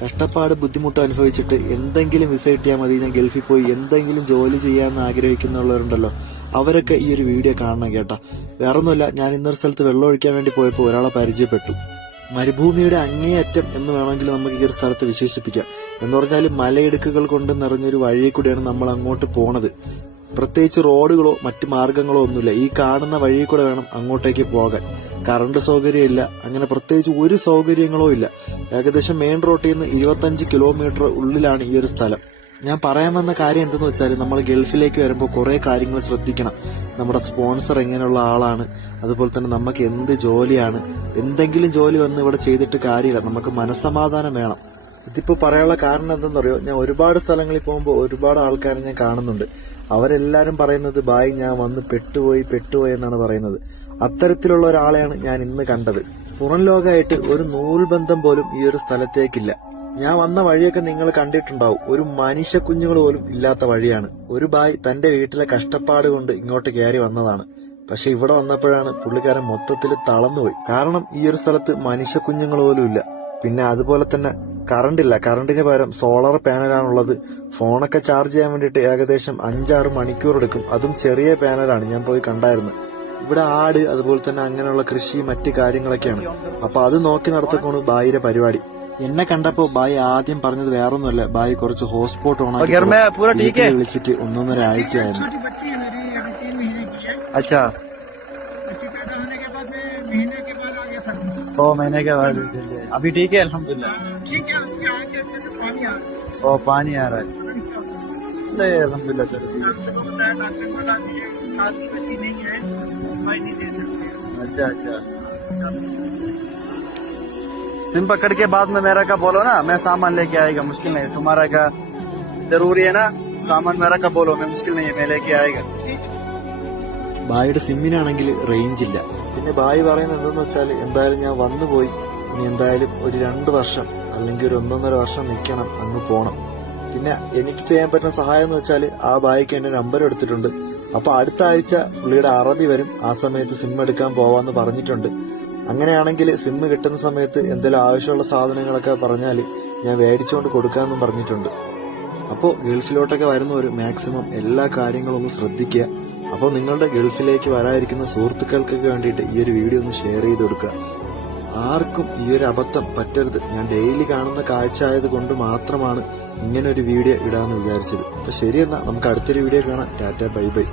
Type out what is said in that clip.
കഷ്ടപ്പാട് ബുദ്ധിമുട്ട് അനുഭവിച്ചിട്ട് എന്തെങ്കിലും വിസ കിട്ടിയാൽ മതി, ഞാൻ ഗൾഫിൽ പോയി എന്തെങ്കിലും ജോലി ചെയ്യാമെന്ന് ആഗ്രഹിക്കുന്നുള്ളവരുണ്ടല്ലോ, അവരൊക്കെ ഈ ഒരു വീഡിയോ കാണണം കേട്ടാ. വേറൊന്നുമില്ല, ഞാൻ ഇന്നൊരു സ്ഥലത്ത് വെള്ളം ഒഴിക്കാൻ വേണ്ടി പോയപ്പോൾ ഒരാളെ പരിചയപ്പെട്ടു. മരുഭൂമിയുടെ അങ്ങേയറ്റം എന്ന് വേണമെങ്കിൽ നമുക്ക് ഈ ഒരു സ്ഥലത്ത് വിശേഷിപ്പിക്കാം. എന്ന് പറഞ്ഞാൽ മലയിടുക്കുകൾ കൊണ്ട് നിറഞ്ഞൊരു വഴിയിൽ കൂടെയാണ് നമ്മൾ അങ്ങോട്ട് പോണത്. പ്രത്യേകിച്ച് റോഡുകളോ മറ്റു മാർഗങ്ങളോ ഒന്നുമില്ല. ഈ കാണുന്ന വഴിയിൽ കൂടെ വേണം അങ്ങോട്ടേക്ക് പോകാൻ. കറണ്ട് സൗകര്യം ഇല്ല, അങ്ങനെ പ്രത്യേകിച്ച് ഒരു സൗകര്യങ്ങളോ ഇല്ല. ഏകദേശം മെയിൻ റോഡിൽ നിന്ന് 25 കിലോമീറ്റർ ഉള്ളിലാണ് ഈ ഒരു സ്ഥലം. ഞാൻ പറയാൻ വന്ന കാര്യം എന്തെന്ന് വെച്ചാൽ, നമ്മൾ ഗൾഫിലേക്ക് വരുമ്പോൾ കുറെ കാര്യങ്ങൾ ശ്രദ്ധിക്കണം. നമ്മുടെ സ്പോൺസർ എങ്ങനെയുള്ള ആളാണ്, അതുപോലെ തന്നെ നമുക്ക് എന്ത് ജോലിയാണ്, എന്തെങ്കിലും ജോലി വന്ന് ഇവിടെ ചെയ്തിട്ട് കാര്യമില്ല, നമുക്ക് മനസ്സമാധാനം വേണം. ഇതിപ്പോ പറയാനുള്ള കാരണം എന്തെന്നറിയോ, ഞാൻ ഒരുപാട് സ്ഥലങ്ങളിൽ പോകുമ്പോൾ ഒരുപാട് ആൾക്കാരെ ഞാൻ കാണുന്നുണ്ട്. അവരെല്ലാരും പറയുന്നത് ബായ് ഞാൻ വന്ന് പെട്ടുപോയി എന്നാണ് പറയുന്നത്. അത്തരത്തിലുള്ള ഒരാളെയാണ് ഞാൻ ഇന്ന് കണ്ടത്. പുറം ലോകമായിട്ട് ഒരു നൂൽബന്ധം പോലും ഈ ഒരു സ്ഥലത്തേക്കില്ല. ഞാൻ വന്ന വഴിയൊക്കെ നിങ്ങൾ കണ്ടിട്ടുണ്ടാവും. ഒരു മനുഷ്യ കുഞ്ഞുങ്ങൾ പോലും ഇല്ലാത്ത വഴിയാണ്. ഒരു ബായ് തന്റെ വീട്ടിലെ കഷ്ടപ്പാട് കൊണ്ട് ഇങ്ങോട്ട് കയറി വന്നതാണ്. പക്ഷെ ഇവിടെ വന്നപ്പോഴാണ് പുള്ളിക്കാരൻ മൊത്തത്തിൽ തളർന്നുപോയി. കാരണം ഈ ഒരു സ്ഥലത്ത് മനുഷ്യ കുഞ്ഞുങ്ങൾ പോലും ഇല്ല. പിന്നെ അതുപോലെ തന്നെ കറണ്ടില്ല. കറണ്ടിന് പകരം സോളാർ പാനലാണുള്ളത്. ഫോണൊക്കെ ചാർജ് ചെയ്യാൻ വേണ്ടിയിട്ട് ഏകദേശം 5-6 മണിക്കൂർ എടുക്കും. അതും ചെറിയ പാനലാണ്, ഞാൻ പോയി കണ്ടായിരുന്നു. ഇവിടെ ആട്, അതുപോലെ തന്നെ അങ്ങനെയുള്ള കൃഷി മറ്റു കാര്യങ്ങളൊക്കെയാണ്. അപ്പൊ അത് നോക്കി നടത്തിക്കൊണ്ട് ബായിയുടെ പരിപാടി. എന്നെ കണ്ടപ്പോ ബായി ആദ്യം പറഞ്ഞത് വേറൊന്നുമല്ല, ബായി കുറച്ച് ഹോട്ട്സ്പോട്ട് ഓണാക്കി വിളിച്ചിട്ട് 1.5 ആഴ്ചയായിരുന്നു. ओ महीने के बाद अभी ठीक है अल्हम्दुलिल्लाह। ओ पानी आ रहा है, नहीं अल्हम्दुलिल्लाह चलो ठीक है। साल की बच्ची नहीं है, दवाई नहीं दे सकते। अच्छा सिम पकड़ के बाद में मेरा का बोलो ना, मैं सामान लेके आएगा, मुश्किल नहीं है। तुम्हारा का जरूरी है ना, सामान मेरा का बोलो, मैं मुश्किल नहीं है, मैं लेके आएगा। ബായിയുടെ സിമ്മിനാണെങ്കിൽ റേഞ്ച് ഇല്ല. പിന്നെ ബായി പറയുന്നത് എന്തെന്ന് വെച്ചാൽ, എന്തായാലും ഞാൻ വന്നുപോയി, ഇനി എന്തായാലും ഒരു 2 വർഷം അല്ലെങ്കിൽ ഒരു 1.5 വർഷം നിൽക്കണം, അങ്ങ് പോണം. പിന്നെ എനിക്ക് ചെയ്യാൻ പറ്റുന്ന സഹായം എന്ന് വെച്ചാൽ, ആ ബായിക്ക് എന്റെ നമ്പർ എടുത്തിട്ടുണ്ട്. അപ്പൊ അടുത്ത ആഴ്ച പുള്ളിയുടെ അറബി വരും, ആ സമയത്ത് സിം എടുക്കാൻ പോവാന്ന് പറഞ്ഞിട്ടുണ്ട്. അങ്ങനെയാണെങ്കിൽ സിം കിട്ടുന്ന സമയത്ത് എന്തെങ്കിലും ആവശ്യമുള്ള സാധനങ്ങളൊക്കെ പറഞ്ഞാൽ ഞാൻ മേടിച്ചുകൊണ്ട് കൊടുക്കാമെന്നും പറഞ്ഞിട്ടുണ്ട്. അപ്പോൾ ഗൾഫിലോട്ടൊക്കെ വരുന്നവർ മാക്സിമം എല്ലാ കാര്യങ്ങളും ഒന്ന് ശ്രദ്ധിക്കുക. അപ്പോൾ നിങ്ങളുടെ ഗൾഫിലേക്ക് വരാതിരിക്കുന്ന സുഹൃത്തുക്കൾക്കൊക്കെ വേണ്ടിയിട്ട് ഈ ഒരു വീഡിയോ ഒന്ന് ഷെയർ ചെയ്ത് കൊടുക്കുക. ആർക്കും ഈ ഒരു അബദ്ധം പറ്റരുത്. ഞാൻ ഡെയിലി കാണുന്ന കാഴ്ച ആയത് കൊണ്ട് മാത്രമാണ് ഇങ്ങനെ ഒരു വീഡിയോ ഇടാമെന്ന് വിചാരിച്ചത്. അപ്പൊ ശരിയെന്നാ, നമുക്ക് അടുത്തൊരു വീഡിയോ കാണാം. Tata bye bye.